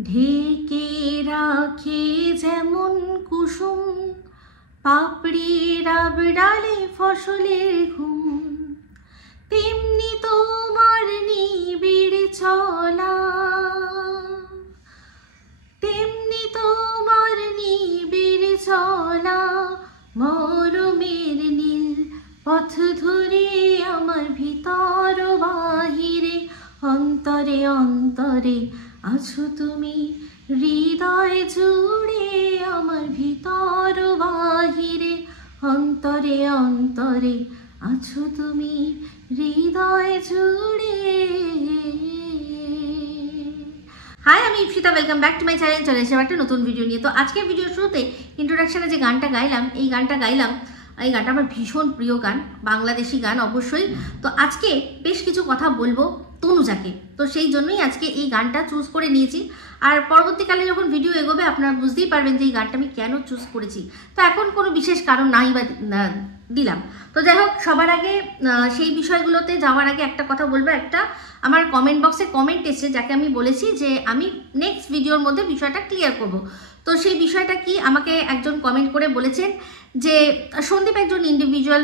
ঢেকে রাখে যেমন কুসুম পাপড়ির আবডালে ফসলের ঘুম, তেমনি তোমার নিবিড় চলা, তেমনি তোমার নিবিড় চলা, মরমের নীল পথ ধরে আমার ভিতর বাহিরে, অন্তরে অন্তরে আছো তুমি, হৃদয় জুড়ে আমার ভিতর বাহিরে, অন্তরে অন্তরে আছো তুমি, হৃদয় জুড়ে। হাই, আমি Ipsita, welcome back to my channel. চলে এসে একটা নতুন ভিডিও নিয়ে। তো আজকের ভিডিওর শুরুতে ইন্ট্রোডাকশনে যে গানটা গাইলাম, এই গানটা আমার ভীষণ প্রিয় গান, বাংলাদেশি গান অবশ্যই। তো আজকে বেশ কিছু কথা বলবো তনুজাকে, তো সেই জন্যই আজকে এই গানটা চুজ করে নিয়েছি। আর পরবর্তীকালে যখন ভিডিও এগোবে আপনারা বুঝতেই পারবেন যে এই গানটা আমি কেন চুজ করেছি। তো এখন কোনো বিশেষ কারণ নাই বা দিলাম। তো যাই হোক, সবার আগে সেই বিষয়গুলোতে যাওয়ার আগে একটা কথা বলবো। একটা আমার কমেন্ট বক্সে কমেন্ট এসেছে, যাকে আমি বলেছি যে আমি নেক্সট ভিডিওর মধ্যে বিষয়টা ক্লিয়ার করব। তো সেই বিষয়টা কি, আমাকে একজন কমেন্ট করে বলেছেন যে সন্দীপ একজন ইন্ডিভিজুয়াল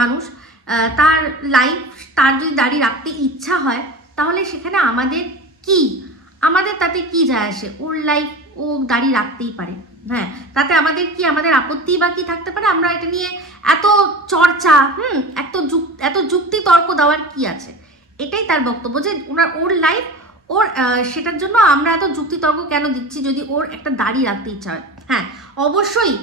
মানুষ, তার লাইফ, তার যদি দাড়ি রাখতে ইচ্ছা হয় তাহলে সেখানে আমাদের তাতে কি যায় আসে? ওর লাইফ, ও দাড়ি রাখতেই পারে, হ্যাঁ, তাতে আমাদের কি, আমাদের আপত্তি বা কি থাকতে পারে? আমরা এটা নিয়ে এত চর্চা, এত যুক্তি তর্ক দেওয়ার কি আছে? এটাই তার বক্তব্য, যে ওর লাইফ, ওর সেটার জন্য আমরা এত যুক্তি তর্ক কেন দিচ্ছি যদি ওর একটা দাড়ি রাখতে ইচ্ছা হয়। হ্যাঁ, অবশ্যই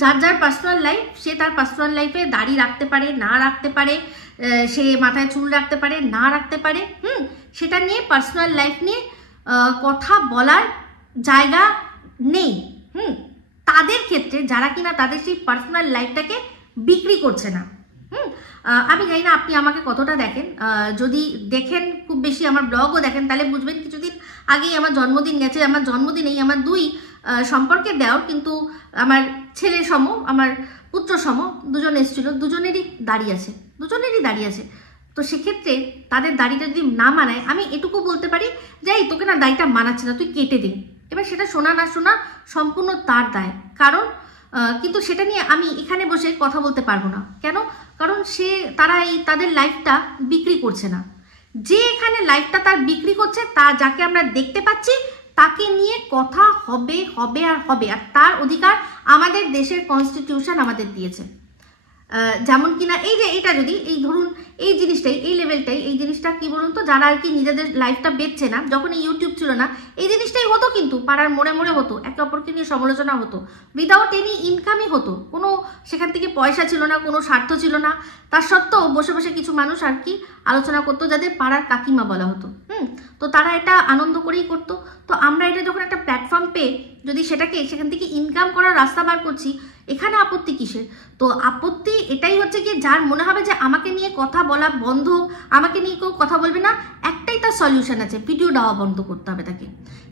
যার যার পার্সোনাল লাইফ, সে তার পার্সোনাল লাইফে দাড়ি রাখতে পারে, না রাখতে পারে, সে মাথায় চুল রাখতে পারে, না রাখতে পারে, সেটা নিয়ে পার্সোনাল লাইফ নিয়ে কথা বলার জায়গা নেই। তাদের ক্ষেত্রে যারা কিনা তাদের সেই পার্সোনাল লাইফটাকে বিক্রি করছে না। আমি জানি না আপনি আমাকে কতটা দেখেন, যদি দেখেন খুব বেশি, আমার ব্লগও দেখেন, তাহলে বুঝবেন কিছুদিন আগেই আমার জন্মদিন গেছে। আমার জন্মদিনেই আমার দুই সম্পর্কের দেওয়ার, কিন্তু আমার ছেলে সম, আমার পুত্র সম দুজন এসেছিল, দুজনেরই দাড়ি আছে। তো সেক্ষেত্রে তাদের দাড়িটা যদি না মানায়, আমি এটুকু বলতে পারি যে এই তোকে না দাড়িটা মানাচ্ছে না, তুই কেটে দে। এবার সেটা শোনা না শোনা সম্পূর্ণ তার দায়, কারণ কিন্তু সেটা নিয়ে আমি এখানে বসে কথা বলতে পারবো না। কেন? কারণ তারা তাদের লাইফটা বিক্রি করছে না। যে এখানে লাইফটা তার বিক্রি করছে, তা যাকে আমরা দেখতে পাচ্ছি, তাকে নিয়ে কথা হবে আর তার অধিকার আমাদের দেশের কনস্টিটিউশন আমাদের দিয়েছে। যেমন কিনা এই যে এটা যদি, এই ধরুন এই জিনিসটাই, এই লেভেলটাই, এই জিনিসটা কি বলুন তো, যারা আর কি নিজেদের লাইফটা বেচছে না, যখন এই ইউটিউব ছিল না, এই জিনিসটাই হতো, কিন্তু পাড়ার মোড়ে মোড়ে হতো, একে অপরকে নিয়ে সমালোচনা হতো, উইদাউট এনি ইনকামই হতো, কোনো সেখান থেকে পয়সা ছিল না, কোনো স্বার্থ ছিল না। তার সত্ত্বেও বসে বসে কিছু মানুষ আর কি আলোচনা করতো, যাদের পাড়ার কাকিমা বলা হতো। তো তারা এটা আনন্দ করেই করতো। তো আমরা এটা যখন একটা প্ল্যাটফর্ম পেয়ে যদি সেখান থেকে ইনকাম করার রাস্তা বার করছি, এখানে আপত্তি কিসের? তো আপত্তি এটাই হচ্ছে কি, যার মনে হবে যে আমাকে নিয়ে কথা বলা বন্ধ, আমাকে নিয়ে কেউ কথা বলবে না, একটাই তার সলিউশন আছে, ভিডিও দেওয়া বন্ধ করতে হবে।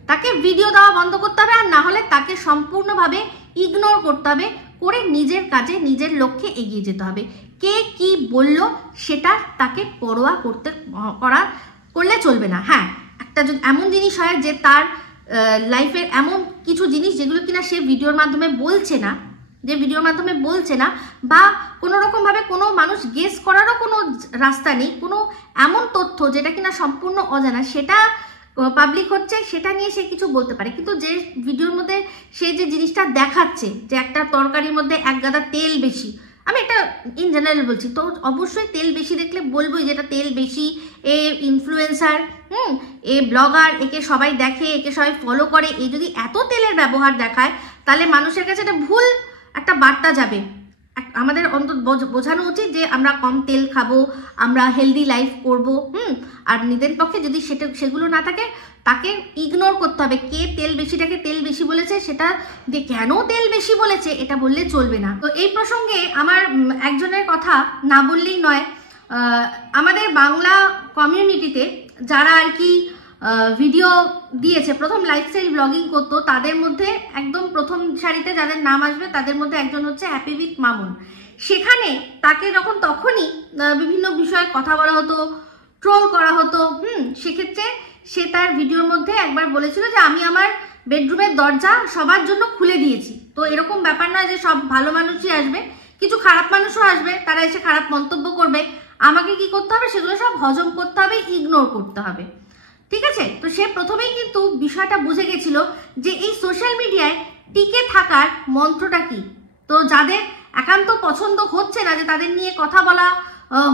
তাকে ভিডিও দেওয়া বন্ধ করতে হবে, আর না হলে তাকে সম্পূর্ণভাবে ইগনোর করতে হবে, করে নিজের কাজে, নিজের লক্ষ্যে এগিয়ে যেতে হবে। কে কি বললো সেটা তাকে পরোয়া করলে চলবে না। হ্যাঁ, একটা যদি এমন জিনিস হয় যে তার লাইফের এমন কিছু জিনিস যেগুলো কিনা সে ভিডিওর মাধ্যমে বলছে না, বা কোনো রকমভাবে কোনো মানুষ গেস করারও কোনো রাস্তা নেই, কোনো এমন তথ্য যেটা কিনা সম্পূর্ণ অজানা, সেটা পাবলিক হচ্ছে, সেটা নিয়ে সে কিছু বলতে পারে। কিন্তু যে ভিডিওর মধ্যে সে যে জিনিসটা দেখাচ্ছে, যে একটা তরকারির মধ্যে এক গাদা তেল বেশি, আমি এটা ইন জেনারেল বলছি, তো অবশ্যই তেল বেশি দেখলে বলবোই যেটা তেল বেশি, এ ইনফ্লুয়েন্সার, এ ব্লগার, একে সবাই দেখে, একে সবাই ফলো করে, এই যদি এত তেলের ব্যবহার দেখায়, তাহলে মানুষের কাছে এটা ভুল একটা বার্তা যাবে। আমাদের অন্তত বোঝানো উচিত যে আমরা কম তেল খাবো, আমরা হেলদি লাইফ করব, আর নিজের পক্ষে যদি সেগুলো না থাকে, তাকে ইগনোর করতে হবে। কে তেল বেশি বলেছে, সেটা দিয়ে কেন তেল বেশি বলেছে এটা বললে চলবে না। তো এই প্রসঙ্গে আমার একজনের কথা না বললেই নয়। আমাদের বাংলা কমিউনিটিতে যারা আর কি ভিডিও দিয়েছে, প্রথম লাইফস্টাইল ব্লগিং করতো, তাদের মধ্যে একদম প্রথম সারিতে যাদের নাম আসবে তাদের মধ্যে একজন হচ্ছে হ্যাপি উইথ মামুন। সেখানে তাকে তখনই বিভিন্ন বিষয়ে কথা বলা হতো, ট্রোল করা হতো। সেক্ষেত্রে সে তার ভিডিওর মধ্যে একবার বলেছিল যে আমি আমার বেডরুমের দরজা সবার জন্য খুলে দিয়েছি। তো এরকম ব্যাপার নয় যে সব ভালো মানুষই আসবে, কিছু খারাপ মানুষও আসবে, তারা এসে খারাপ মন্তব্য করবে। আমাকে কি করতে হবে, সেগুলো সব হজম করতে হবে, ইগনোর করতে হবে, ঠিক আছে? তো সে প্রথমেই কিন্তু বিষয়টা বুঝে গেছিল যে এই সোশ্যাল মিডিয়ায় টিকে থাকার মন্ত্রটা কি। তো যাদের একান্ত পছন্দ হচ্ছে না যে তাদের নিয়ে কথা বলা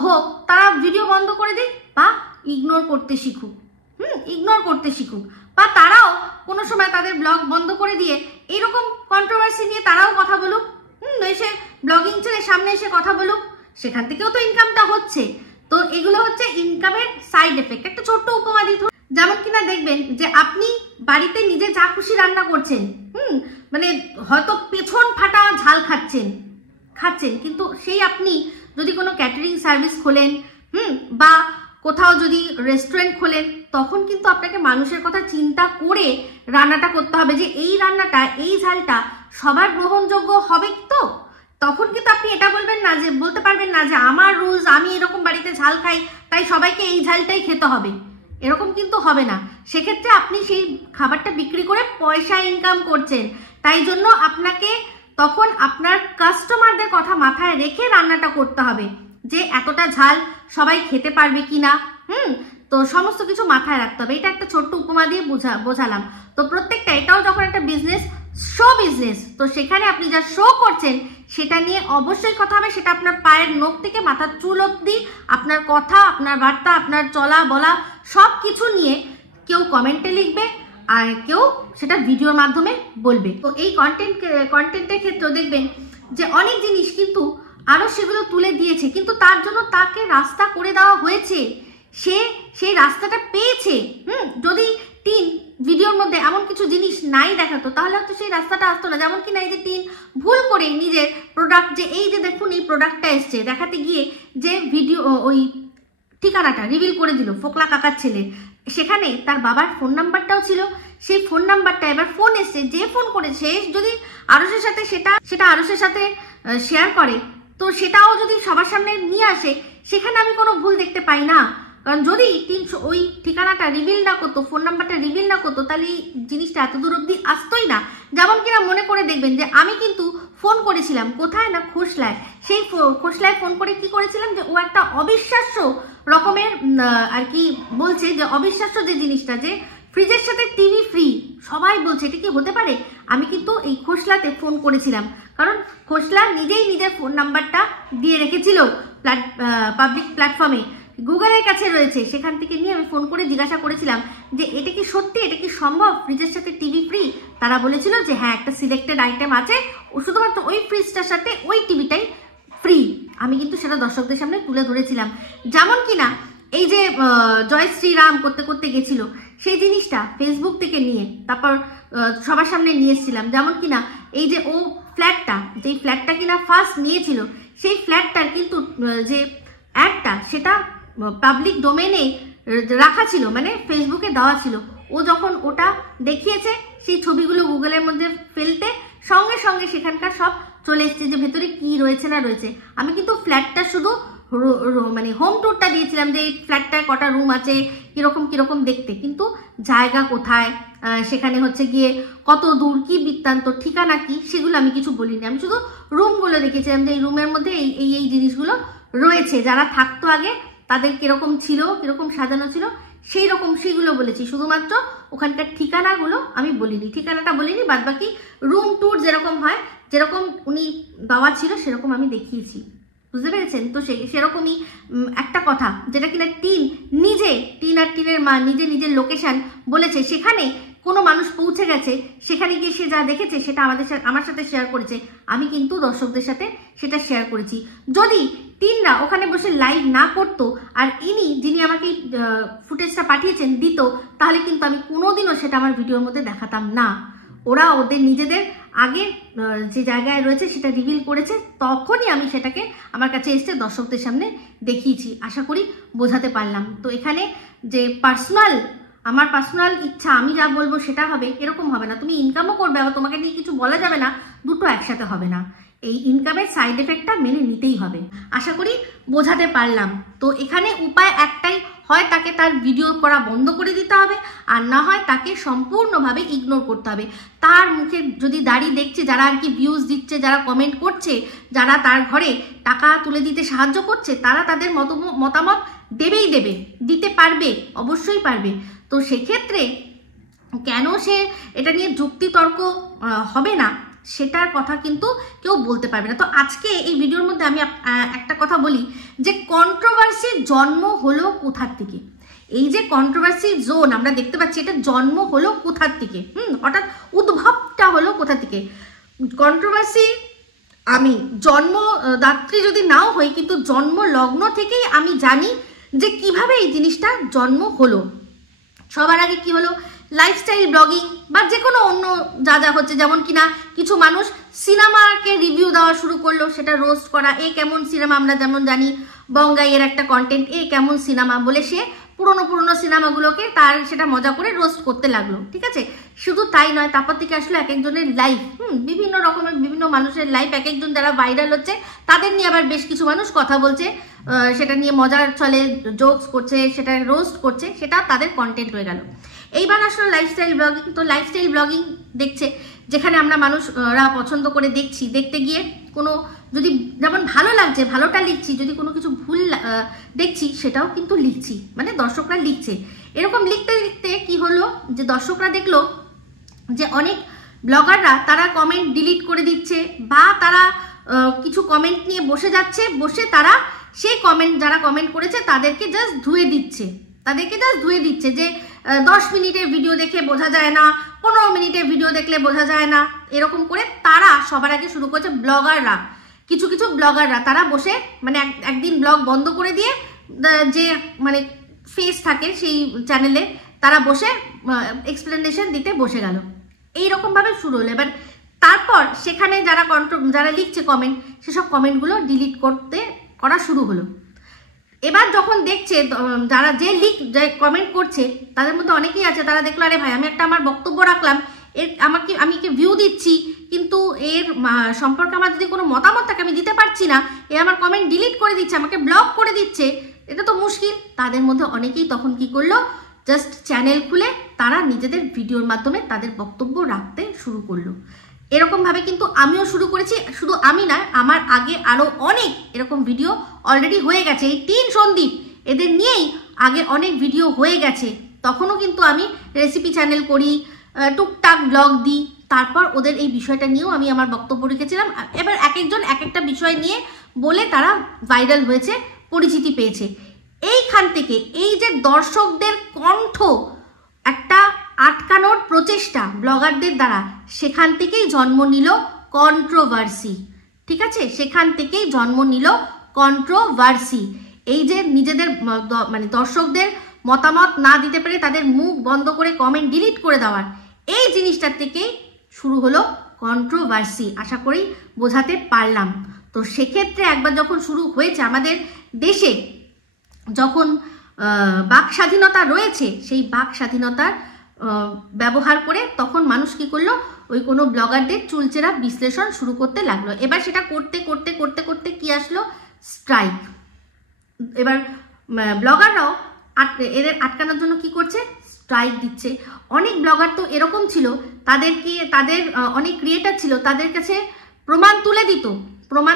হোক, তারা ভিডিও বন্ধ করে দিক বা ইগনোর করতে শিখুক, ইগনোর করতে শিখুক, বা তারাও কোনো সময় তাদের ব্লগ বন্ধ করে দিয়ে এইরকম কন্ট্রোভার্সি নিয়ে তারাও কথা বলুক, এসে ব্লগিং ছেড়ে সামনে এসে কথা বলুক, সেখান থেকেও তো ইনকামটা হচ্ছে। তো এগুলো হচ্ছে ইনকামের সাইড এফেক্ট। একটা ছোট্ট উপমা দিই, যেমন কিনা দেখবেন যে আপনি বাড়িতে নিজে যা খুশি রান্না করছেন, মানে হয়তো পেছন ফাটা ঝাল খাচ্ছেন, কিন্তু সেই আপনি যদি কোনো ক্যাটারিং সার্ভিস খোলেন, বা কোথাও যদি রেস্টুরেন্ট খোলেন, তখন কিন্তু আপনাকে মানুষের কথা চিন্তা করে রান্নাটা করতে হবে যে এই রান্নাটা, এই ঝালটা সবার গ্রহণযোগ্য হবে তো। তখন কিন্তু আপনি এটা বলতে পারবেন না যে আমার রুলস, আমি এরকম বাড়িতে ঝাল খাই তাই সবাইকে এই ঝালটাই খেতে হবে, এরকম কিন্তু হবে না। সেক্ষেত্রে আপনি সেই খাবারটা বিক্রি করে পয়সা ইনকাম করছেন, তাই জন্য আপনাকে তখন আপনার কাস্টমারদের কথা মাথায় রেখে রান্নাটা করতে হবে যে এতটা ঝাল সবাই খেতে পারবে কিনা, তো সমস্ত কিছু মাথায় রাখতে হবে। এটা একটা ছোট্ট উপমা দিয়ে বোঝালাম। তো প্রত্যেকটা, এটাও যখন একটা বিজনেস, শো বিজনেস, তো সেখানে আপনি যা শো করছেন সেটা নিয়ে অবশ্যই কথা হবে। সেটা আপনার পায়ের নখ থেকে মাথার চুল অবধি, আপনার কথা, আপনার বার্তা, আপনার চলা বলা সব কিছু নিয়ে কেউ কমেন্টে লিখবে, আর কেউ সেটা ভিডিওর মাধ্যমে বলবে। তো এই কন্টেন্টের ক্ষেত্রেও দেখবেন যে অনেক জিনিস কিন্তু আরও সেগুলো তুলে দিয়েছে, কিন্তু তার জন্য তাকে রাস্তা করে দেওয়া হয়েছে, সে সেই রাস্তাটা পেয়েছে। যদি টিন ভিডিওর মধ্যে এমন কিছু জিনিস নাই দেখাতো, তাহলে হয়তো সেই রাস্তাটা আসতো না। যেমন কি না, এই যে টিন ভুল করে নিজের প্রোডাক্ট, যে এই যে দেখুন এই প্রোডাক্টটা এসছে, দেখাতে গিয়ে যে ভিডিও ওই ঠিকানাটা রিভিল করে দিল ফোকলা কাকার ছেলে, সেখানে তার বাবার ফোন নাম্বারটাও ছিল। সেই ফোন নাম্বারটা এবার ফোন এসছে, যে ফোন করেছে যদি আরশের সাথে সেটা আরশের সাথে শেয়ার করে, তো সেটাও যদি সবার সামনে নিয়ে আসে, সেখানে আমি কোনো ভুল দেখতে পাই না। কারণ যদি ওই ঠিকানাটা রিভিল না করতো, ফোন নাম্বারটা রিভিল না করতো, তাহলে এই জিনিসটা এত দূর অব্দি আসতোই না। যেমন কিনা মনে করে দেখবেন যে আমি কিন্তু ফোন করেছিলাম কোথায় না, খোসলায়। সেই খোসলায় ফোন করে কি করেছিলাম, যে ও একটা অবিশ্বাস্য রকমের আর কি বলছে, যে অবিশ্বাস্য যে জিনিসটা, যে ফ্রিজের সাথে টিভি ফ্রি, সবাই বলছে এটা কি হতে পারে। আমি কিন্তু এই খোসলাতে ফোন করেছিলাম, কারণ খোসলা নিজেই নিজের ফোন নাম্বারটা দিয়ে রেখেছিল পাবলিক প্ল্যাটফর্মে, গুগলের কাছে রয়েছে, সেখান থেকে নিয়ে আমি ফোন করে জিজ্ঞাসা করেছিলাম যে এটা কি সত্যি, এটা কি সম্ভব, ফ্রিজের সাথে টিভি ফ্রি। তারা বলেছিল যে হ্যাঁ, একটা সিলেক্টেড আইটেম আছে, ও শুধুমাত্র ওই ফ্রিজটার সাথে ওই টিভিটাই ফ্রি। আমি কিন্তু সেটা দর্শকদের সামনে তুলে ধরেছিলাম। যেমন কিনা এই যে জয় শ্রীরাম করতে করতে গেছিল, সেই জিনিসটা ফেসবুক থেকে নিয়ে তারপর সবার সামনে নিয়ে এসেছিলাম। যেমন কিনা এই যে ও ফ্ল্যাটটা, যেই ফ্ল্যাটটা কিনা ফার্স্ট নিয়েছিল, সেই ফ্ল্যাটটার কিন্তু যে অ্যাডটা, সেটা পাবলিক ডোমেনে রাখা ছিল, মানে ফেসবুকে দেওয়া ছিল। ও যখন ওটা দেখিয়েছে, সেই ছবিগুলো গুগলের মধ্যে ফেলতে সঙ্গে সঙ্গে সেখানকার সব চলে এসছে যে ভেতরে কি রয়েছে না রয়েছে। আমি কিন্তু ফ্ল্যাটটা শুধু মানে হোম ট্যুরটা দিয়েছিলাম, যে এই ফ্ল্যাটটায় কটা রুম আছে, কিরকম দেখতে, কিন্তু জায়গা কোথায়, সেখানে হচ্ছে গিয়ে কত দূর, কি বৃত্তান্ত, ঠিকানা কি, সেগুলো আমি কিছু বলিনি। আমি শুধু রুমগুলো দেখেছিলাম, যে এই রুমের মধ্যে এই জিনিসগুলো রয়েছে, যারা থাকতো আগে তাদের কিরকম ছিল, কিরকম সাজানো ছিল, সেইগুলো বলেছি। শুধুমাত্র ওখানকার ঠিকানাগুলো আমি বলিনি, ঠিকানাটা বলিনি, বাদ বাকি রুম ট্যুর যেরকম হয়, যেরকম উনি দেওয়া ছিল সেরকম আমি দেখিয়েছি। বুঝতে পেরেছেন? তো সেরকমই একটা কথা, যেটা কিনা টিন আর টিনের মা নিজের লোকেশন বলেছে, সেখানে কোনো মানুষ পৌঁছে গেছে, সেখানে গিয়ে সে যা দেখেছে সেটা আমার সাথে শেয়ার করেছে। আমি কিন্তু দর্শকদের সাথে সেটা শেয়ার করেছি। যদি টিনরা ওখানে বসে লাইভ না করতো, আর যিনি আমাকে ফুটেজটা পাঠিয়েছেন দিত, তাহলে কিন্তু আমি কোনোদিনও সেটা আমার ভিডিওর মধ্যে দেখাতাম না। ওরা ওদের নিজেদের আগে যে জায়গায় রয়েছে সেটা রিভিল করেছে, তখনই আমি সেটাকে আমার কাছে এসে দর্শকদের সামনে দেখিয়েছি। আশা করি বোঝাতে পারলাম। তো এখানে যে আমার পার্সোনাল ইচ্ছা, আমি যা বলবো সেটা হবে, এরকম হবে না। তুমি ইনকামও করবে, আবার তোমাকে নিয়ে কিছু বলা যাবে না, দুটো একসাথে হবে না। এই ইনকামের সাইড এফেক্টটা মেনে নিতেই হবে। আশা করি বোঝাতে পারলাম। তো এখানে উপায় একটাই, হয় তাকে তার ভিডিও করা বন্ধ করে দিতে হবে, আর না হয় তাকে সম্পূর্ণভাবে ইগনোর করতে হবে। তার মুখে যদি দাঁড়িয়ে দেখছে, যারা আর কি ভিউজ দিচ্ছে, যারা কমেন্ট করছে, যারা তার ঘরে টাকা তুলে দিতে সাহায্য করছে, তারা তাদের মতামত দিতে পারবে, অবশ্যই পারবে। তো সেক্ষেত্রে কেন সে এটা নিয়ে যুক্তিতর্ক হবে না, সেটার কথা কিন্তু কেউ বলতে পারবে না। তো আজকে এই ভিডিওর মধ্যে আমি একটা কথা বলি যে কন্ট্রোভার্সির জন্ম হলো কোথার থেকে। এই যে কন্ট্রোভার্সি জোন আমরা দেখতে পাচ্ছি, এটা জন্ম হলো কোথার থেকে, হঠাৎ উদ্ভবটা হলো কোথা থেকে। কন্ট্রোভার্সি আমি জন্মদাত্রী যদি নাও হই, কিন্তু জন্ম লগ্ন থেকেই আমি জানি যে কিভাবে এই জিনিসটা জন্ম হলো। সবার আগে কি হলো, লাইফস্টাইল ব্লগিং বা যে কোনো অন্য যা হচ্ছে, যেমন কিনা কিছু মানুষ সিনেমাকে রিভিউ দেওয়া শুরু করলো, সেটা রোস্ট করা, এ কেমন সিনেমা, আমরা যেমন জানি বঙ্গাইয়ের একটা কন্টেন্ট, এ কেমন সিনেমা বলে সে পুরনো সিনেমাগুলোকে তার সেটা মজা করে রোস্ট করতে লাগলো, ঠিক আছে। শুধু তাই নয়, তারপর থেকে আসলো এক একজনের লাইফ, বিভিন্ন রকমের বিভিন্ন মানুষের লাইফ, এক একজন যারা ভাইরাল হচ্ছে তাদের নিয়ে আবার বেশ কিছু মানুষ কথা বলছে, সেটা নিয়ে মজার ছলে জোকস করছে, সেটা রোস্ট করছে, সেটা তাদের কন্টেন্ট হয়ে গেল। এইবার আসলে লাইফস্টাইল ব্লগিং। তো লাইফস্টাইল ব্লগিং দেখছে, যেখানে আমরা মানুষরা পছন্দ করে দেখছি, দেখতে গিয়ে কোনো যদি যেমন ভালো লাগছে ভালোটা লিখছি, যদি কোনো কিছু ভুল দেখছি সেটাও কিন্তু লিখছি, মানে দর্শকরা লিখছে। এরকম লিখতে লিখতে কি হলো যে দর্শকরা দেখলো যে অনেক ব্লগাররা তারা কমেন্ট ডিলিট করে দিচ্ছে, বা তারা কিছু কমেন্ট নিয়ে বসে যাচ্ছে, বসে তারা সেই কমেন্ট যারা কমেন্ট করেছে তাদেরকে জাস্ট ধুয়ে দিচ্ছে যে 10 মিনিটের ভিডিও দেখে বোঝা যায় না, 15 মিনিটের ভিডিও দেখলে বোঝা যায় না, এরকম করে তারা সবার আগে শুরু করছে ব্লগাররা। কিছু ব্লগাররা তারা বসে মানে একদিন ব্লগ বন্ধ করে দিয়ে যে মানে ফেস থাকে সেই চ্যানেলে তারা বসে এক্সপ্লেনেশন দিতে বসে গেল। এইরকমভাবে শুরু হলো। এবার তারপর সেখানে যারা লিখছে কমেন্ট, সেসব কমেন্টগুলো ডিলিট করা শুরু হলো। এবার যখন দেখছে যারা যে কমেন্ট করছে তাদের মধ্যে অনেকেই আছে, তারা দেখলো আরে ভাই, আমি একটা আমার বক্তব্য রাখলাম, আমি ভিউ দিচ্ছি, কিন্তু এর সম্পর্কে আমার যদি কোনো মতামত থাকে আমি দিতে পারছি না, এ আমার কমেন্ট ডিলিট করে দিচ্ছে, আমাকে ব্লক করে দিচ্ছে, এটা তো মুশকিল। তাদের মধ্যে অনেকেই তখন কি করলো, জাস্ট চ্যানেল খুলে তারা নিজেদের ভিডিওর মাধ্যমে তাদের বক্তব্য রাখতে শুরু করলো। এরকমভাবে কিন্তু আমিও শুরু করেছি, শুধু আমি না, আমার আগে আরও অনেক এরকম ভিডিও অলরেডি হয়ে গেছে। এই 3 সন্দীপ এদের নিয়েই আগে অনেক ভিডিও হয়ে গেছে। তখনও কিন্তু আমি রেসিপি চ্যানেল করি, টুকটাক ব্লগ দিই, তারপর ওদের এই বিষয়টা নিয়েও আমি আমার বক্তব্য রেখেছিলাম। এবার এক একজন এক একটা বিষয় নিয়ে বলে তারা ভাইরাল হয়েছে, পরিচিতি পেয়েছে। এইখান থেকে এই যে দর্শকদের কণ্ঠ একটা আটকানোর প্রচেষ্টা ব্লগারদের দ্বারা, সেখান থেকেই জন্ম নিল কন্ট্রোভার্সি, ঠিক আছে, সেখান থেকেই জন্ম নিল কন্ট্রোভার্সি। এই যে নিজেদের মানে দর্শকদের মতামত না দিতে পেরে তাদের মুখ বন্ধ করে কমেন্ট ডিলিট করে দেওয়ার, এই জিনিসটার থেকেই শুরু হলো কন্ট্রোভার্সি। আশা করি বোঝাতে পারলাম। তো সেক্ষেত্রে একবার যখন শুরু হয়েছে আমাদের দেশে, যখন বাক স্বাধীনতা রয়েছে, সেই বাক স্বাধীনতার ব্যবহার করে তখন মানুষ কি করলো, ওই কোনো ব্লগারদের চুলচেরা বিশ্লেষণ শুরু করতে লাগলো। এবার সেটা করতে করতে করতে করতে কি আসলো, স্ট্রাইক। এবার ব্লগাররাও এদের আটকানোর জন্য কি করছে, স্ট্রাইক দিচ্ছে। অনেক ব্লগার তো এরকম ছিল, তাদের অনেক ক্রিয়েটার ছিল, তাদের কাছে প্রমাণ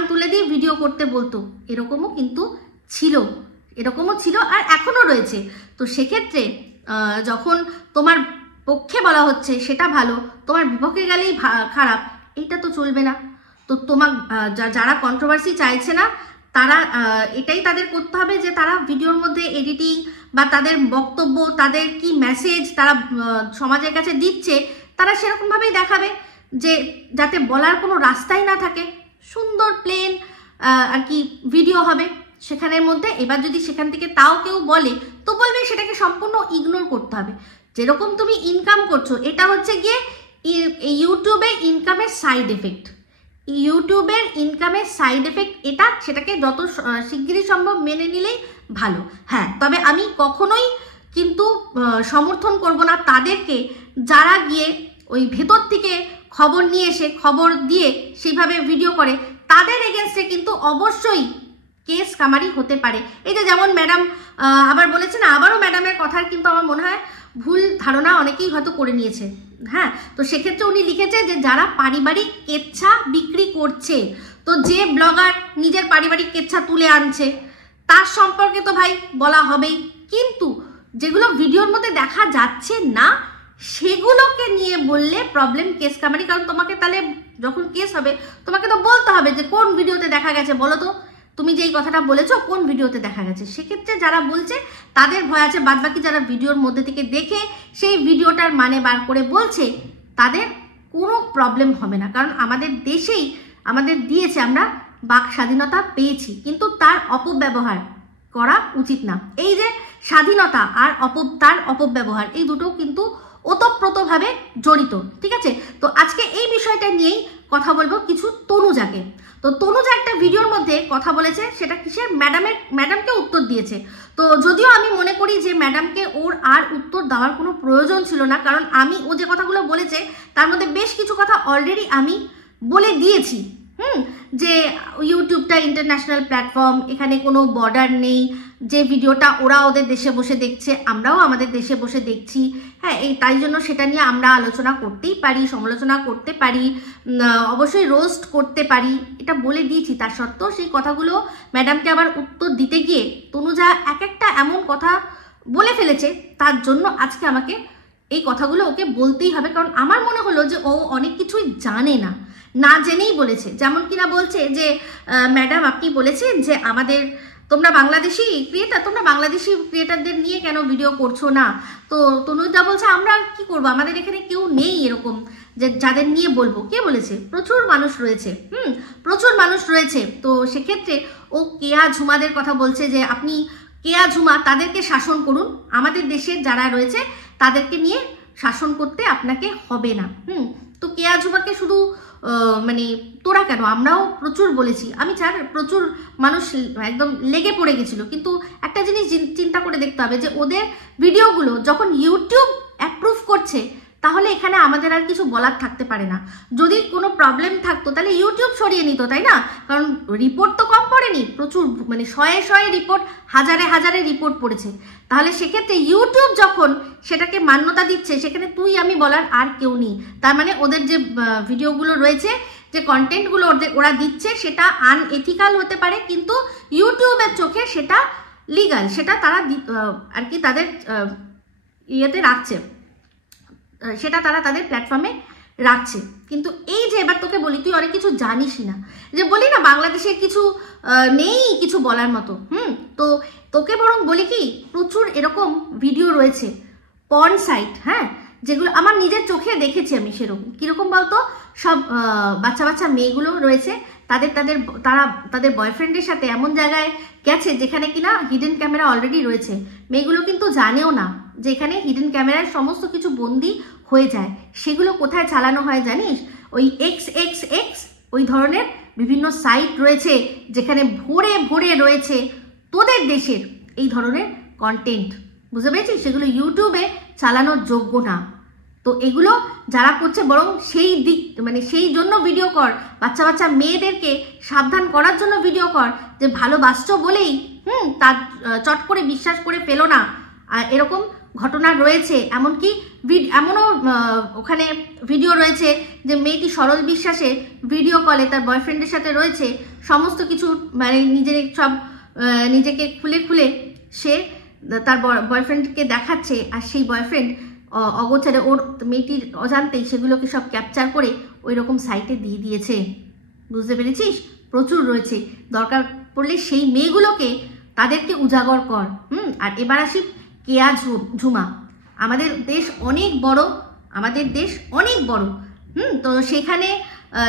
তুলে দিয়ে ভিডিও করতে বলতো, এরকমও ছিল আর এখনো রয়েছে। তো সেক্ষেত্রে যখন তোমার পক্ষে বলা হচ্ছে সেটা ভালো, তোমার বিপক্ষে গেলেই খারাপ, এইটা তো চলবে না। তো যারা কন্ট্রোভার্সি চাইছে না, তারা এটাই তাদের করতে হবে যে তারা ভিডিওর মধ্যে এডিটিং বা তাদের বক্তব্য, তাদের কি মেসেজ তারা সমাজের কাছে দিচ্ছে, তারা সেরকমভাবেই দেখাবে, যে যাতে বলার কোনো রাস্তাই না থাকে, সুন্দর প্লেন আর কি ভিডিও হবে সেখানের মধ্যে। এবার যদি সেখান থেকে তাও কেউ বলে, তো বলবে সেটাকে সম্পূর্ণ ইগনোর করতে হবে। যেরকম তুমি ইনকাম করছো, এটা হচ্ছে গিয়ে ইউটিউবে ইনকামের সাইড এফেক্ট, এটা, সেটাকে যত শিগগিরই সম্ভব মেনে নিলেই ভালো। হ্যাঁ, তবে আমি কখনোই কিন্তু সমর্থন করব না তাদেরকে যারা গিয়ে ওই ভেতর থেকে খবর নিয়ে এসে খবর দিয়ে সেইভাবে ভিডিও করে, তাদের এগেনস্টে কিন্তু অবশ্যই কেস কামারি হতে পারে। এই যে যেমন ম্যাডাম আবার বলেছে না, আবারও ম্যাডামের কথার কিন্তু আমার মনে হয় ভুল ধারণা অনেকেই হয়তো করে নিয়েছে। হ্যাঁ, তো সেক্ষেত্রে উনি লিখেছে যে যারা পারিবারিক কেচ্ছা বিক্রি করছে, তো যে ব্লগার নিজের পারিবারিক কেচ্ছা তুলে আনছে তার সম্পর্কে তো ভাই বলা হবেই, কিন্তু যেগুলো ভিডিওর মধ্যে দেখা যাচ্ছে না সেগুলোকে নিয়ে বললে প্রবলেম কেস কামারি। কারণ তোমাকে তাহলে যখন কেস হবে তোমাকে তো বলতে হবে যে কোন ভিডিওতে দেখা গেছে, বলো তো তুমি যে এই কথাটা বলেছো কোন ভিডিওতে দেখা গেছে। সেক্ষেত্রে যারা বলছে তাদের ভয় আছে, বাদবাকি যারা ভিডিওর মধ্যে থেকে দেখে সেই ভিডিওটার মানে বার করে বলছে তাদের কোনো প্রবলেম হবে না। কারণ আমাদের দেশেই আমাদের দিয়েছে, আমরা বাক স্বাধীনতা পেয়েছি, কিন্তু তার অপব্যবহার করা উচিত না। এই যে স্বাধীনতা আর তার অপব্যবহার এই দুটো কিন্তু ওতপ্রোতভাবে জড়িত, ঠিক আছে। তো আজকে এই বিষয়টা নিয়েই কথা বলবো কিছু তনুজাকে। তো তনুজা একটা ভিডিওর মধ্যে কথা বলেছে, সেটা কিসের, ম্যাডামকে উত্তর দিয়েছে। তো যদিও আমি মনে করি যে ম্যাডামকে ওর আর উত্তর দেওয়ার কোনো প্রয়োজন ছিল না, কারণ ও যে কথাগুলো বলেছে তার মধ্যে বেশ কিছু কথা অলরেডি আমি বলে দিয়েছি। যে ইউটিউবটা ইন্টারন্যাশনাল প্ল্যাটফর্ম, এখানে কোনো বর্ডার নেই, যে ভিডিওটা ওরা ওদের দেশে বসে দেখছে আমরাও আমাদের দেশে বসে দেখছি। হ্যাঁ, তাই জন্য সেটা নিয়ে আমরা আলোচনা করতেই পারি, সমালোচনা করতে পারি, অবশ্যই রোস্ট করতে পারি, এটা বলে দিয়েছি। তার সত্ত্বেও সেই কথাগুলো ম্যাডামকে আবার উত্তর দিতে গিয়ে তনুজা একটা এমন কথা বলে ফেলেছে, তার জন্য আজকে আমাকে এই কথাগুলো ওকে বলতেই হবে। কারণ আমার মনে হলো যে ও অনেক কিছুই জানে না জেনেই বলেছে। যেমন কিনা বলছে যে ম্যাডাম আপনি বলেছেন যে তোমরা বাংলাদেশি ক্রিয়েটারদের নিয়ে কেন ভিডিও করছো না। তো তনুজা বলছে আমরা কি করবো, আমাদের এখানে কেউ নেই এরকম যে যাদের নিয়ে বলবো। কে বলেছে? প্রচুর মানুষ রয়েছে, প্রচুর মানুষ রয়েছে। তো সেক্ষেত্রে ও কেয়া ঝুমাদের কথা বলছে যে আপনি কেয়া ঝুমা তাদেরকে শাসন করুন, আমাদের দেশের যারা রয়েছে তাদেরকে নিয়ে শাসন করতে আপনাকে হবে না। তো কেয়া ঝুমাকে শুধু মানে তোরা কেন, আমরাও প্রচুর বলেছি, আমি প্রচুর মানুষ একদম লেগে পড়ে গেছিল। কিন্তু একটা জিনিস চিন্তা করে দেখতে হবে যে ওদের ভিডিওগুলো যখন ইউটিউব অ্যাপ্রুভ করছে তাহলে এখানে আমাদের আর কিছু বলার থাকতে পারে না। যদি কোনো প্রবলেম থাকতো তাহলে ইউটিউব সরিয়ে নিত, তাই না? কারণ রিপোর্ট তো কম পড়েনি, প্রচুর মানে শয়ে রিপোর্ট, হাজারে রিপোর্ট পড়েছে। তাহলে সেক্ষেত্রে ইউটিউব যখন সেটাকে মান্যতা দিচ্ছে, সেখানে তুই আমি বলার আর কেউ নেই। তার মানে ওদের যে ভিডিওগুলো রয়েছে, যে কন্টেন্টগুলো ওরা দিচ্ছে সেটা আনএথিক্যাল হতে পারে, কিন্তু ইউটিউবের চোখে সেটা লিগাল, সেটা তারা আর কি তাদের ইয়েতে রাখছে, সেটা তারা তাদের প্ল্যাটফর্মে রাখছে। কিন্তু এই যে এবার তোকে বলি, তুই অনেক কিছু জানিস না, যে বলি না বাংলাদেশে কিছু নেই কিছু বলার মতো। তো তোকে বরং বলি কি, প্রচুর এরকম ভিডিও রয়েছে পর্ন সাইট, হ্যাঁ, যেগুলো আমার নিজের চোখে দেখেছি আমি। সেরকম কিরকম বলতো, সব বাচ্চা মেয়েগুলো রয়েছে, তারা তাদের বয়ফ্রেন্ডের সাথে এমন জায়গায় গেছে যেখানে কিনা হিডেন ক্যামেরা অলরেডি রয়েছে। মেয়েগুলো কিন্তু জানেও না যে এখানে হিডেন ক্যামেরার সমস্ত কিছু বন্দি হয়ে যায়। সেগুলো কোথায় চালানো হয় জানিস? ওই XXX ওই ধরনের বিভিন্ন সাইট রয়েছে যেখানে ভরে রয়েছে তোদের দেশের এই ধরনের কন্টেন্ট, বুঝতে পেরেছিস? সেগুলো ইউটিউবে চালানোর যোগ্য না। তো এগুলো যারা করছে বরং সেই জন্য ভিডিও কর, বাচ্চা মেয়েদেরকে সাবধান করার জন্য ভিডিও কর, যে ভালোবাসছো বলেই তার চট করে বিশ্বাস করে ফেলো না। আর এরকম ঘটনা রয়েছে, এমনকি এমনও ওখানে ভিডিও রয়েছে যে মেয়েটি সরল বিশ্বাসে ভিডিও কলে তার বয়ফ্রেন্ডের সাথে রয়েছে, সমস্ত কিছু মানে নিজেকে খুলে সে তার বয়ফ্রেন্ডকে দেখাচ্ছে, আর সেই বয়ফ্রেন্ড অগোচরে ওর মেয়েটির অজান্তেই সেগুলোকে সব ক্যাপচার করে ওই রকম সাইটে দিয়ে দিয়েছে, বুঝতে পেরেছিস? প্রচুর রয়েছে, দরকার পড়লে সেই মেয়েগুলোকে তাদেরকে উজাগর কর। আর এবার আসি কেয়া ঝুমা। আমাদের দেশ অনেক বড়, তো সেখানে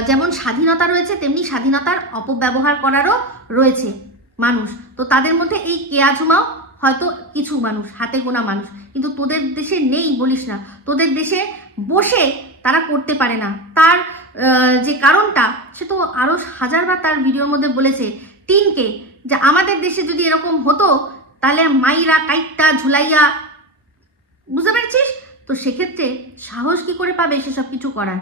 যেমন স্বাধীনতা রয়েছে তেমনি স্বাধীনতার অপব্যবহার করারও রয়েছে মানুষ। তো তাদের মধ্যে এই কেয়া ঝুমাও হয়তো কিছু মানুষ, হাতে গোনা মানুষ, কিন্তু তোদের দেশে নেই বলিস না। তোদের দেশে বসে তারা করতে পারে না, তার যে কারণটা সে তো আরো হাজারবার তার ভিডিওর মধ্যে বলেছে টিনকে, যে আমাদের দেশে যদি এরকম হতো তাহলে মাইরা কাইটটা ঝুলাইয়া, বুঝতে পেরেছিস? তো সেক্ষেত্রে সাহস কি করে পাবে সেসব কিছু করার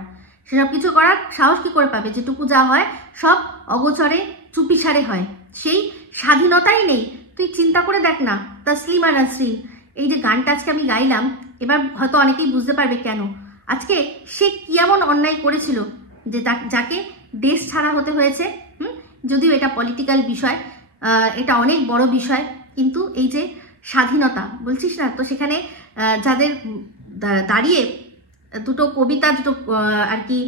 সাহস কি করে পাবে? যেটুকু যা হয় সব অগোচরে চুপিসারে হয়। সেই স্বাধীনতাই নেই। তুই চিন্তা করে দেখ না, তসলিমা নাসরিন, এই যে গানটা আজকে আমি গাইলাম, এবার হয়তো অনেকেই বুঝতে পারবে কেন। আজকে সে কি এমন অন্যায় করেছিল যে যাকে দেশ ছাড়া হতে হয়েছে। যদিও এটা পলিটিক্যাল বিষয়, এটা অনেক বড় বিষয়, কিন্তু এই যে স্বাধীনতা বলছিস না, তো সেখানে যাদের দাঁড়িয়ে দুটো কবিতা, দুটো আর কি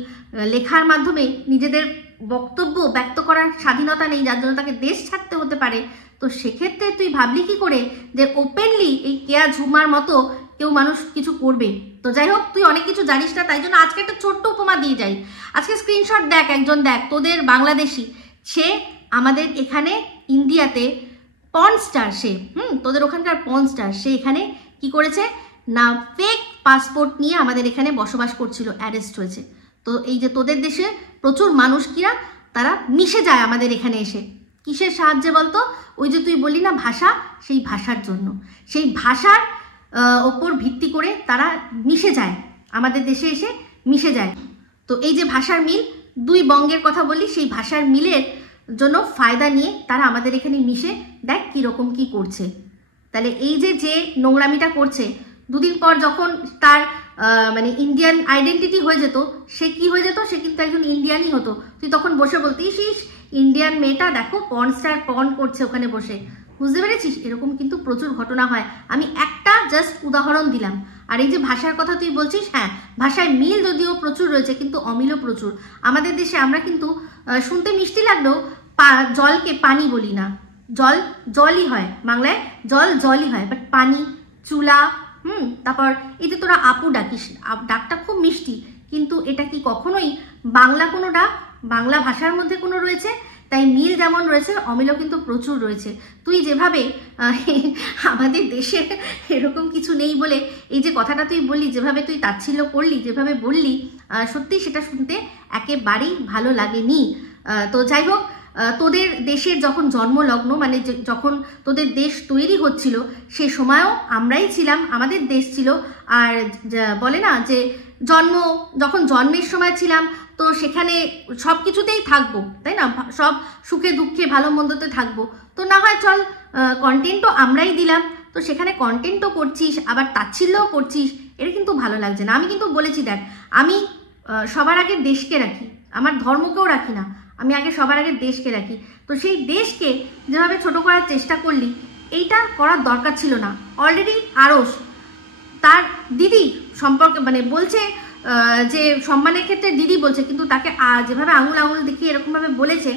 লেখার মাধ্যমে নিজেদের বক্তব্য ব্যক্ত করার স্বাধীনতা নেই, যার জন্য তাকে দেশ ছাড়তে হতে পারে, তো সেক্ষেত্রে তুই ভাবলি কি করে যে ওপেনলি এই কেয়া ঝুমার মতো কেউ মানুষ কিছু করবে? তো যাই হোক, তুই অনেক কিছু জানিস না, তাই জন্য আজকে একটা ছোট্ট উপমা দিয়ে যাই। আজকে স্ক্রিনশট দেখ, একজন দেখ, তোদের বাংলাদেশি, সে আমাদের এখানে ইন্ডিয়াতে পর্ন স্টার, সে তোদের ওখানকার পর্ন স্টার, সে এখানে কি করেছে না, ফেক পাসপোর্ট নিয়ে আমাদের এখানে বসবাস করছিল, অ্যারেস্ট হয়েছে। তো এই যে তোদের দেশে প্রচুর মানুষ কিরা তারা মিশে যায় আমাদের এখানে এসে, কিসের সাহায্যে বলতো? ওই যে তুই বললি না ভাষা, সেই ভাষার জন্য, সেই ভাষার ওপর ভিত্তি করে তারা মিশে যায়, আমাদের দেশে এসে মিশে যায়। তো এই যে ভাষার মিল, দুই বঙ্গের কথা বললি, সেই ভাষার মিলের জন্য ফায়দা নিয়ে তারা আমাদের এখানে মিশে দেখ কীরকম কি করছে। তাহলে এই যে যে নোংরামিটা করছে, দুদিন পর যখন তার মানে ইন্ডিয়ান আইডেন্টিটি হয়ে যেত, সে কি হয়ে যেত? সে কিন্তু একজন ইন্ডিয়ানই হতো। তুই তখন বসে বলতিস, ইন্ডিয়ান মেয়েটা দেখো পর্ন স্টার পর্ন করছে ওখানে বসে। বুঝতে পেরেছিস? এরকম কিন্তু প্রচুর ঘটনা হয়। আমি একটা জাস্ট উদাহরণ দিলাম। আর এই যে ভাষার কথা তুই বলছিস, হ্যাঁ, ভাষায় মিল যদিও প্রচুর রয়েছে, কিন্তু অমিলও প্রচুর। আমাদের দেশে আমরা কিন্তু শুনতে মিষ্টি লাগলেও জলকে পানি বলি না, জল জলই হয়, বাংলায় জল জলই হয়, বাট পানি, চুলা, তারপর এই যে তোরা আপু ডাকিস, ডাকটা খুব মিষ্টি, কিন্তু এটা কি কখনোই বাংলা কোনো ডাক, বাংলা ভাষার মধ্যে কোনো রয়েছে? তাই মিল যেমন রয়েছে, অমিলও কিন্তু প্রচুর রয়েছে। তুই যেভাবে আমাদের দেশে এরকম কিছু নেই বলে এই যে কথাটা তুই বললি, যেভাবে তুই তাচ্ছিল্য করলি, যেভাবে বললি, সত্যি সেটা শুনতে একেবারেই ভালো লাগেনি। তো যাই হোক, তোদের দেশের যখন জন্মলগ্ন, মানে যখন তোদের দেশ তৈরি হচ্ছিল, সে সময়ও আমরাই ছিলাম, আমাদের দেশ ছিল। আর বলে না যে যখন জন্মের সময় ছিলাম, তো সেখানে সব কিছুতেই থাকবো, তাই না? সব সুখে দুঃখে ভালো মন্দতে থাকবো। তো না হয় চল, কন্টেন্টও আমরাই দিলাম, তো সেখানে কন্টেন্টও করছিস, আবার তাচ্ছিল্যও করছিস, এটা কিন্তু ভালো লাগছে না। আমি কিন্তু বলেছি, দেখ, আমি সবার আগে দেশকে রাখি, আমার ধর্মকেও রাখি না, আমি আগে সবার আগে দেশকে রাখি। তো সেই দেশকে যেভাবে ছোট করার চেষ্টা করলি, এইটা করার দরকার ছিল না। অলরেডি আরস তার দিদি সম্পর্কে মানে বলছে যে সম্মানের ক্ষেত্রে দিদি বলছে, কিন্তু তাকে যেভাবে আঙুল দেখিয়ে এরকমভাবে বলেছে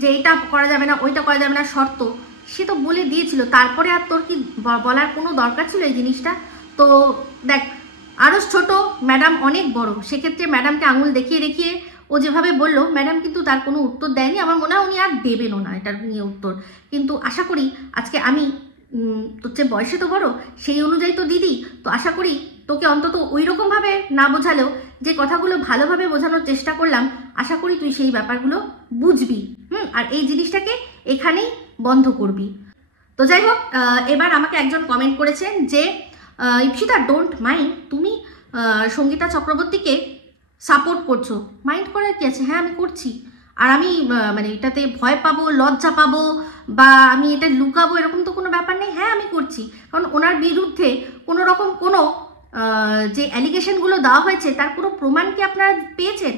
যে এইটা করা যাবে না, ওইটা করা যাবে না, শর্ত, সে তো বলে দিয়েছিল। তারপরে আর তোর কি বলার কোনো দরকার ছিল এই জিনিসটা? তো দেখ, আরস ছোট, ম্যাডাম অনেক বড়, সেক্ষেত্রে ম্যাডামকে আঙুল দেখিয়ে ও যেভাবে বললো, ম্যাডাম কিন্তু তার কোনো উত্তর দেয়নি। আমার মনে হয় উনি আর দেবেনও না এটার নিয়ে উত্তর। কিন্তু আশা করি আজকে আমি তোর চেয়ে বয়সে তো বড়, সেই অনুযায়ী তো দিদি, তো আশা করি তোকে অন্তত ওই রকমভাবে না বোঝালেও যে কথাগুলো ভালোভাবে বোঝানোর চেষ্টা করলাম, আশা করি তুই সেই ব্যাপারগুলো বুঝবি, আর এই জিনিসটাকে এখানেই বন্ধ করবি। তো যাই হোক, এবার আমাকে একজন কমেন্ট করেছেন যে ইপসিতা, ডোন্ট মাইন্ড, তুমি সঙ্গীতা চক্রবর্তীকে সাপোর্ট করছো, মাইন্ড করার কি আছে? হ্যাঁ, আমি করছি। আর আমি মানে এটাতে ভয় পাবো, লজ্জা পাবো, বা আমি এটা লুকাবো, এরকম তো কোনো ব্যাপার নেই। হ্যাঁ, আমি করছি, কারণ ওনার বিরুদ্ধে কোনো রকম কোনো যে অ্যালিগেশনগুলো দেওয়া হয়েছে, তার কোনো প্রমাণ কি আপনারা পেয়েছেন?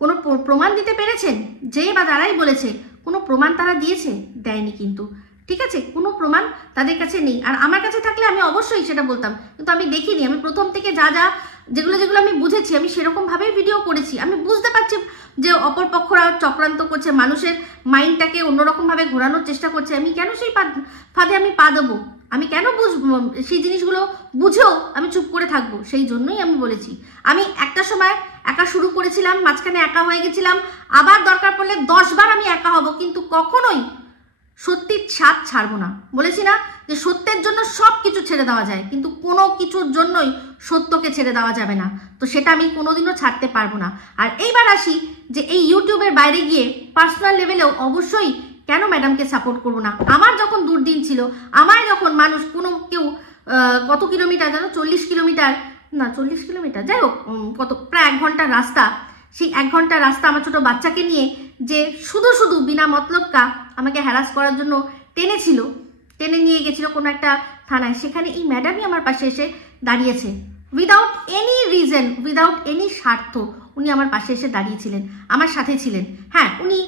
কোনো প্রমাণ দিতে পেরেছেন? যে বা যারাই বলেছে, কোনো প্রমাণ তারা দিয়েছে? দেয়নি কিন্তু, ঠিক আছে? কোনো প্রমাণ তাদের কাছে নেই। আর আমার কাছে থাকলে আমি অবশ্যই সেটা বলতাম, কিন্তু আমি দেখিনি। আমি প্রথম থেকে যেগুলো আমি বুঝেছি, আমি সেরকমভাবেই ভিডিও করেছি। আমি বুঝতে পারছি যে অপরপক্ষরা চক্রান্ত করছে, মানুষের মাইন্ডটাকে অন্যরকমভাবে ঘোরানোর চেষ্টা করছে। আমি কেন সেই ফাঁদে আমি পা দেবো? আমি কেন বুঝবো সেই জিনিসগুলো? বুঝেও আমি চুপ করে থাকবো? সেই জন্যই আমি বলেছি, আমি একটা সময় একা শুরু করেছিলাম, মাঝখানে একা হয়ে গেছিলাম, আবার দরকার পড়লে 10 বার আমি একা হব, কিন্তু কখনোই সত্যির স্বাদ ছাড়বো না। বলেছি না যে সত্যের জন্য সব কিছু ছেড়ে দেওয়া যায়, কিন্তু কোনো কিছুর জন্যই সত্যকে ছেড়ে দেওয়া যাবে না। তো সেটা আমি কোনোদিনও ছাড়তে পারবো না। আর এইবার আসি যে এই ইউটিউবের বাইরে গিয়ে পার্সোনাল লেভেলেও অবশ্যই কেন ম্যাডামকে সাপোর্ট করবো না? আমার যখন দুর্দিন ছিল, আমার যখন মানুষ কেউ কত কিলোমিটার জানো, 40 কিলোমিটার না, 40 কিলোমিটার, যাই হোক কত, প্রায় 1 ঘন্টার রাস্তা, সেই 1 ঘন্টার রাস্তা আমার ছোট বাচ্চাকে নিয়ে যে শুধু বিনা মতলবকা আমাকে হ্যারাস করার জন্য টেনে নিয়ে গেছিল কোনো একটা থানায়, সেখানে এই ম্যাডামই আমার পাশে এসে দাঁড়িয়েছে without any reason, without any স্বার্থ। উনি আমার পাশে এসে দাঁড়িয়েছিলেন, আমার সাথে ছিলেন। হ্যাঁ, উনি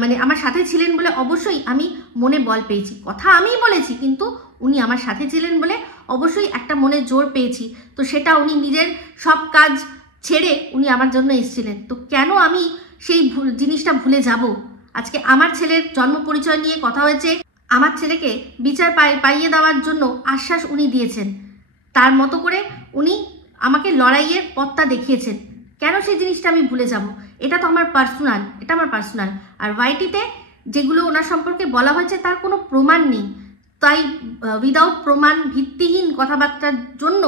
মানে আমার সাথে ছিলেন বলে অবশ্যই আমি মনে বল পেয়েছি, কথা আমিই বলেছি, কিন্তু উনি আমার সাথে ছিলেন বলে অবশ্যই একটা মনে জোর পেয়েছি। তো সেটা উনি নিজের সব কাজ ছেড়ে উনি আমার জন্য এসেছিলেন। তো কেন আমি সেই জিনিসটা ভুলে যাব? আজকে আমার ছেলের জন্ম পরিচয় নিয়ে কথা হয়েছে, আমার ছেলেকে বিচার পাইয়ে দেওয়ার জন্য আশ্বাস উনি দিয়েছেন, তার মতো করে উনি আমাকে লড়াইয়ের পথটা দেখিয়েছেন। কেন সেই জিনিসটা আমি ভুলে যাব? এটা তো আমার পার্সোনাল, এটা আমার পার্সোনাল। আর ওয়াইটিতে যেগুলো ওনার সম্পর্কে বলা হয়েছে তার কোনো প্রমাণ নেই, তাই উইদাউট প্রমাণ ভিত্তিহীন কথাবার্তার জন্য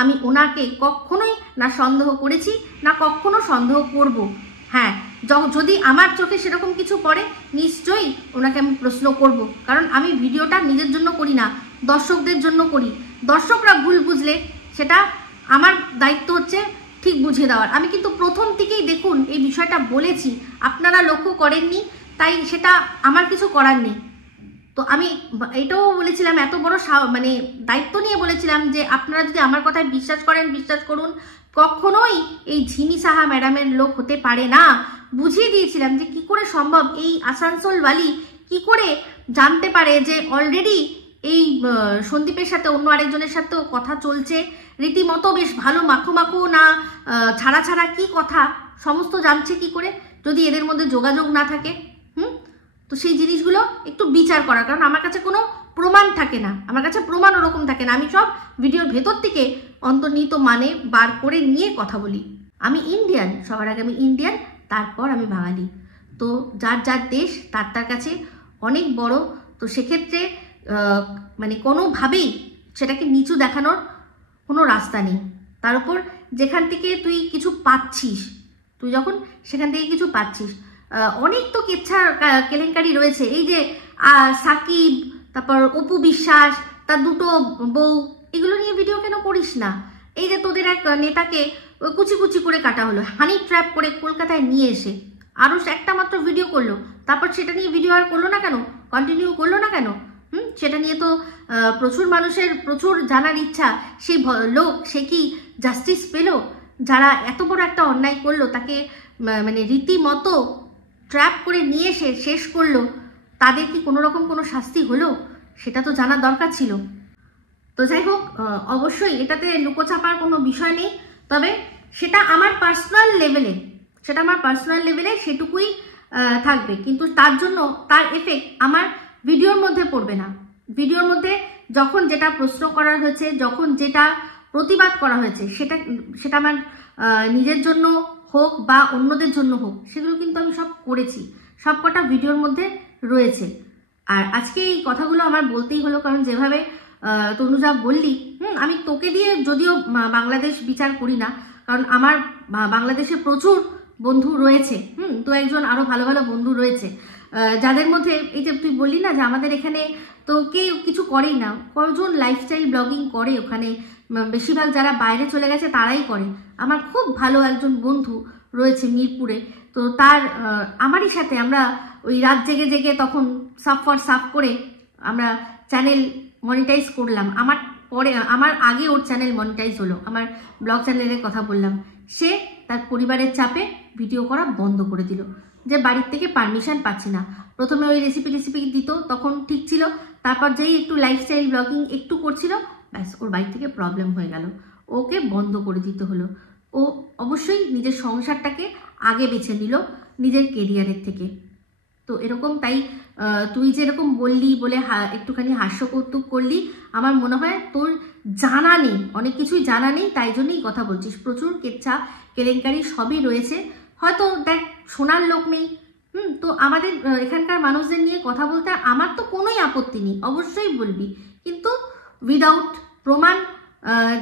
আমি ওনাকে কখনোই না সন্দেহ করেছি, না কখনো সন্দেহ করব। হ্যাঁ, যদি আমার চোখে সেরকম কিছু পড়ে নিশ্চয়ই ওনাকে আমি প্রশ্ন করব, কারণ আমি ভিডিওটা নিজের জন্য করি না, দর্শকদের জন্য করি। দর্শকরা ভুল বুঝলে সেটা আমার দায়িত্ব হচ্ছে ঠিক বুঝিয়ে দেওয়ার। আমি কিন্তু প্রথম থেকেই দেখুন এই বিষয়টা বলেছি, আপনারা লক্ষ্য করেননি, তাই সেটা আমার কিছু করার নেই। তো আমি এটাও বলেছিলাম, এত বড় মানে দায়িত্ব নিয়ে বলেছিলাম যে আপনারা যদি আমার কথায় বিশ্বাস করেন, বিশ্বাস করুন, কখনোই এই ঝিমি সাহা ম্যাডামের লোক হতে পারে না। বুঝিয়ে দিয়েছিলাম যে কি করে সম্ভব, এই আসানসোলওয়ালি কি করে জানতে পারে যে অলরেডি এই সন্দীপের সাথে অন্য আরেকজনের সাথেও কথা চলছে, রীতিমতো বেশ ভালো মাখো না ছাড়া কি কথা সমস্ত জানছে কি করে, যদি এদের মধ্যে যোগাযোগ না থাকে। তো সেই জিনিসগুলো একটু বিচার করা, কারণ আমার কাছে কোনো প্রমাণ থাকে না, আমার কাছে প্রমাণ ওরকম থাকে না। আমি সব ভিডিওর ভেতর থেকে অন্তর্নিহিত মানে বার করে নিয়ে কথা বলি। আমি ইন্ডিয়ান, সবার আগে আমি ইন্ডিয়ান, তারপর আমি বাঙালি। তো যার যার দেশ তার কাছে অনেক বড়। তো সেক্ষেত্রে মানে কোনোভাবেই সেটাকে নিচু দেখানোর কোনো রাস্তা নেই। তার উপর যেখান থেকে তুই কিছু পাচ্ছিস, তুই যখন সেখান থেকে কিছু পাচ্ছিস, অনেক তো কেচ্ছা কেলেঙ্কারি রয়েছে। এই যে সাকিব, তারপর অপু বিশ্বাস, তার দুটো বউ, এগুলো নিয়ে ভিডিও কেন করিস না? এই যে তোদের এক নেতাকে কুচি করে কাটা হলো, হানি ট্র্যাপ করে কলকাতায় নিয়ে এসে আরও একটা মাত্র ভিডিও করলো, তারপর সেটা নিয়ে ভিডিও আর করলো না কেন, কন্টিনিউ করলো না কেন? সেটা নিয়ে তো প্রচুর মানুষের প্রচুর জানার ইচ্ছা। সেই লোক সে কি জাস্টিস পেল? যারা এত বড় একটা অন্যায় করলো তাকে মানে রীতিমতো ট্র্যাপ করে নিয়ে এসে শেষ করলো, তাদের কি কোনো রকম কোনো শাস্তি হলো? সেটা তো জানার দরকার ছিল। তো যাই হোক, অবশ্যই এটাতে লুকোচাপার কোনো বিষয় নেই, তবে সেটা আমার পার্সোনাল লেভেলে সেটুকুই থাকবে, কিন্তু তার জন্য তার এফেক্ট আমার ভিডিওর মধ্যে পড়বে না। ভিডিওর মধ্যে যখন যেটা প্রশ্ন করা হয়েছে, যখন যেটা প্রতিবাদ করা হয়েছে, সেটা আমার নিজের জন্য হোক বা অন্যদের জন্য হোক, সেগুলো কিন্তু আমি সব করেছি, সব কটা ভিডিওর মধ্যে রয়েছে। আর আজকে এই কথাগুলো আমার বলতেই হলো, কারণ যেভাবে তনুজা বললি, আমি তোকে দিয়ে যদিও বাংলাদেশ বিচার করি না, কারণ আমার বাংলাদেশে প্রচুর বন্ধু রয়েছে, তো একজন আরো ভালো ভালো বন্ধু রয়েছে, যাদের মধ্যে এই যে তুই বললি না যে আমাদের এখানে তো কেউ কিছু করেই না, কজন লাইফস্টাইল ব্লগিং করে ওখানে, বেশিরভাগ যারা বাইরে চলে গেছে তারাই করে। আমার খুব ভালো একজন বন্ধু রয়েছে মিরপুরে, তো তার আমারই সাথে আমরা ওই রাত জেগে তখন সাফ করে আমরা চ্যানেল মনিটাইজ করলাম। আমার আগে ওর চ্যানেল মনিটাইজ হলো, আমার ব্লগ চ্যানেলের কথা বললাম। সে তার পরিবারের চাপে ভিডিও করা বন্ধ করে দিল, যে বাড়ির থেকে পারমিশন পাচ্ছি না। প্রথমে ওই রেসিপি দিত, তখন ঠিক ছিল, তারপর যেই একটু লাইফস্টাইল ব্লগিং একটু করছিল, ব্যাস ওর বাড়ি থেকে প্রবলেম হয়ে গেল, ওকে বন্ধ করে দিতে হলো। ও অবশ্যই নিজের সংসারটাকে আগে বেছে নিল নিজের কেরিয়ারের থেকে। তো এরকম, তাই তুই যেরকম বললি বলে একটুখানি হাস্যকৌতুক করলি, আমার মনে হয় তোর জানা নেই, অনেক কিছুই জানা নেই, তাই জন্যই কথা বলছিস। প্রচুর কেচ্ছা কেলেঙ্কারি সবই রয়েছে, হয়তো দেখ শোনার লোক নেই। তো আমাদের এখানকার মানুষদের নিয়ে কথা বলতে আমার তো কোনোই আপত্তি নেই, অবশ্যই বলবি, কিন্তু উইদাউট প্রমাণ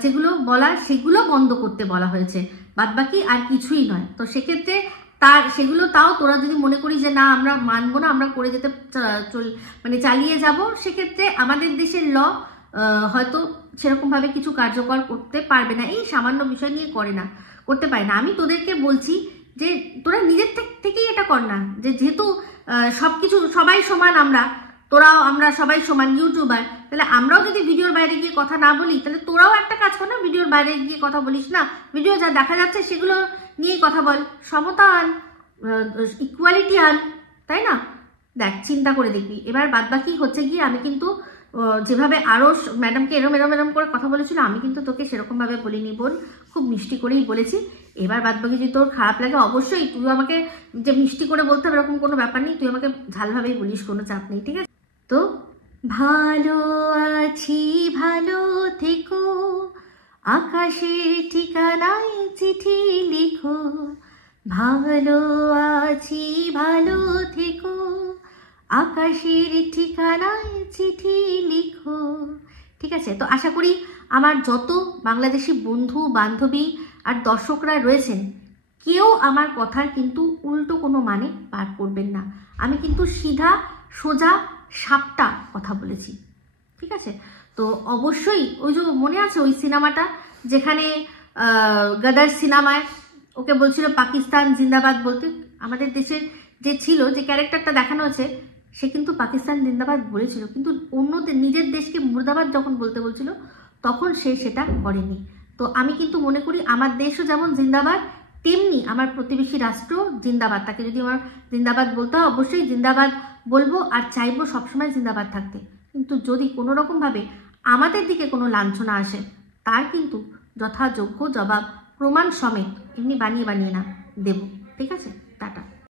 যেগুলো বলা সেগুলো বন্ধ করতে বলা হয়েছে, বাদবাকি আর কিছুই নয়। তো সেক্ষেত্রে সেগুলো তাও তোরা যদি মনে করি যে না আমরা মানবো না, আমরা করে যেতে মানে চালিয়ে যাব, সেক্ষেত্রে আমাদের দেশের ল হয়তো সেরকমভাবে কিছু কার্যকর করতে পারবে না, এই সামান্য বিষয় নিয়ে করতে পারে না। আমি তোদেরকে বলছি যে তোরা নিজের থেকেই এটা কর না, যে যেহেতু সব কিছু সবাই সমান, আমরা সবাই সমান ইউটিউবার, তাহলে আমরাও যদি ভিডিওর বাইরে গিয়ে কথা না বলি, তাহলে তোরাও একটা কাজ কর না, ভিডিওর বাইরে গিয়ে কথা বলিস না, ভিডিও যা দেখা যাচ্ছে সেগুলো নিয়েই কথা বল, সমতা আন, ইকুয়ালিটি আন, তাই না? দেখ, চিন্তা করে দেখবি। এবার বাদবাকি হচ্ছে গিয়ে আমি কিন্তু যেভাবে আরও ম্যাডামকে এরম করে কথা বলেছিল, আমি কিন্তু তোকে সেরকমভাবে বলিনি বোন, খুব মিষ্টি করেই বলেছি। এবার বাদবাকি যদি তোর খারাপ লাগে, অবশ্যই তুই আমাকে যে মিষ্টি করে বলতে হবে এরকম কোনো ব্যাপার নেই, তুই আমাকে ঝালভাবেই বলিস, কোনো চাপ নেই, ঠিক আছে? তো ভালো আছি, ভালো থেকো, আকাশের ঠিকানায় চিঠি লিখো, ভালো আছি, ভালো থেকো, আকাশের ঠিকানায় চিঠি লিখো। ঠিক আছে? তো আশা করি আমার যত বাংলাদেশি বন্ধু বান্ধবী আর দর্শকরা রয়েছেন, কেউ আমার কথার কিন্তু উল্টো কোনো মানে পার করবেন না। আমি কিন্তু সিধা সোজা সাপটা কথা বলেছি, ঠিক আছে? তো অবশ্যই ওই যে মনে আছে ওই সিনেমাটা, যেখানে গদার সিনেমায় ওকে বলছিল পাকিস্তান জিন্দাবাদ বলতে, আমাদের দেশের যে ছিল, যে ক্যারেক্টারটা দেখানো হয়েছে, সে কিন্তু পাকিস্তান জিন্দাবাদ বলেছিল, কিন্তু অন্যদের নিজের দেশকে মুর্দাবাদ যখন বলতে বলছিল, তখন সে সেটা করেনি। তো আমি কিন্তু মনে করি আমার দেশও যেমন জিন্দাবাদ, তেমনি আমার প্রতিবেশী রাষ্ট্র জিন্দাবাদ। তাকে যদি আমার জিন্দাবাদ বলতে হয়, অবশ্যই জিন্দাবাদ বলবো, আর চাইবো সবসময় জিন্দাবাদ থাকতে। কিন্তু যদি কোনো রকমভাবে আমাদের দিকে কোনো লাঞ্ছনা আসে, তার কিন্তু যথাযোগ্য জবাব প্রমাণ সমেত, এমনি বানিয়ে না দেব, ঠিক আছে? টাটা।